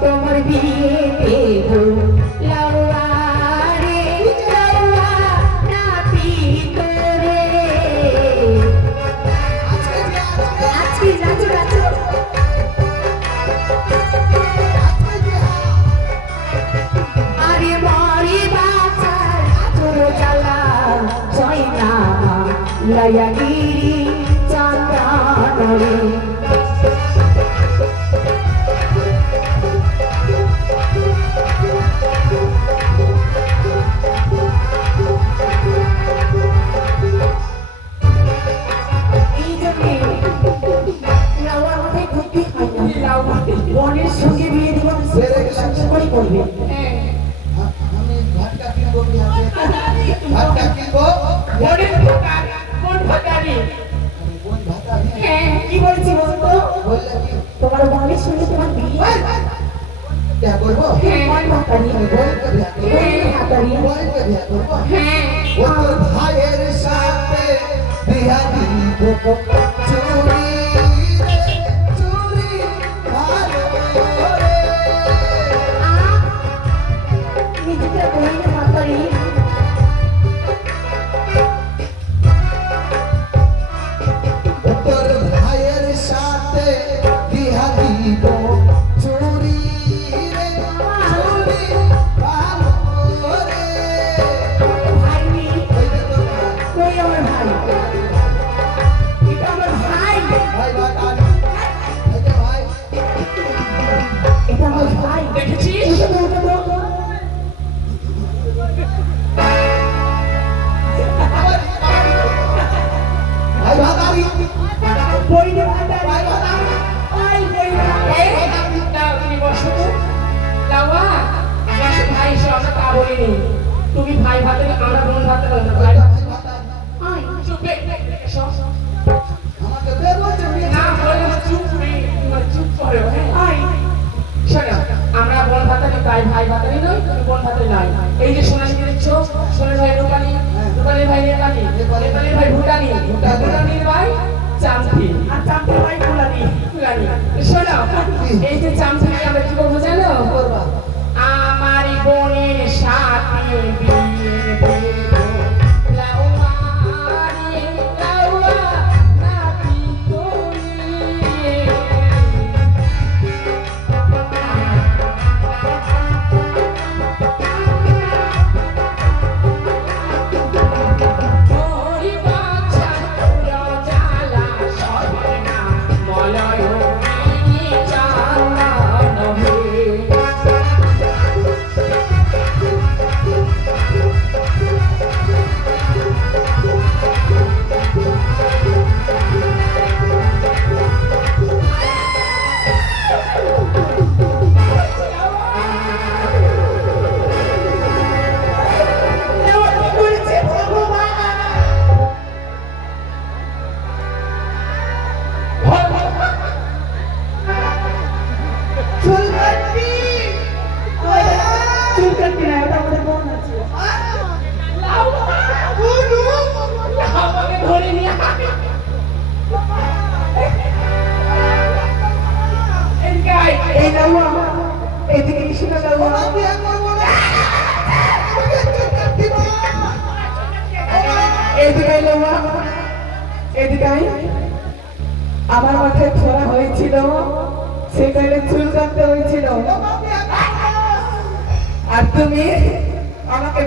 তোমার বিয়ে দেব লাউয়া রে লাউয়া নাতি করে আজকে যাচ্ছে যাচ্ছে আরে মরি বাঁচার আতর জ্বালা জয় না লায়াগিরি চাঁদানরে বনের সঙ্গে বিয়ে দিব করে করবে আমি ভাতটা কিনবো ভাতটা কিনবো বনের ভাতার কোন ভাতারি বোন ভাতটা হ্যাঁ কি বলছি বলতো বললে কি তোমার বনের সঙ্গে তোমার বিয়ে क्या করব হ্যাঁ কোন ভাতারি বলকে বিয়া করব কোন ভাতারি বলকে বিয়া করব হ্যাঁ ও তোর ভাইয়ের সাথে বিয়া দিব চুরি চুরি ভালো রে নিজেকে বইনে ভাতারি তোর ভাইয়ের সাথে বিয়া দিব চুরি রে চুরি ভালো রে ভাই নেই এই যে তোর ভাই কই আমার ভাই এটা আমার ভাই ভাই ভাই এই যে ভাই এটা আমার ভাই দেখেছিস? এটা তো ভাই ভাতারি বইনে ভাতারি ভাই ভাতারি আই বইনে এই দাও তুমি বসো তো লাউয়া বসো ভাই এসে আমরা তা বলিনি তুমি ভাই ভাতে আমরা বোন ভাতে না ভাই ভাই ভাতারি আই চুপে এসো আমাকে দেবো চুরি না বলে চুপ মানে চুপ করো হ্যাঁ আই শোনো আমরা বোন ভাতারি তাই ভাই ভাতারি নয় তুমি বোন ভাতারি নয় এই যে সোনালি দেখছো সোনালি ভাই রূপালী রূপালীর ভাই নেপালি নেপালির ভাই ভুটানি ভুটানির ভাই চামথি আর চামতে ভাই ফুলানি ফুলানি শোনো এই যে চামথিকে আমরা কি করবো জানো করবা আমারি বোনের সাথে বিয়ে দেব লাউয়া রে লাউয়া নাতি করে মরি বাছার পুরা জ্বালা সবে না মলয় নিয়ে জানা নহে আমাকে ধরে নিয়ে এদিকে আয়। এই লাউয়া এদিকে এসে না লাউয়া বিয়া করবো না এদিকে আয় লাউয়া এদিকে আয় আমার মাথায় ফোড়া হয়েছিল সেখানে চুল কাটতে হয়েছিল আর তুমি আমাকে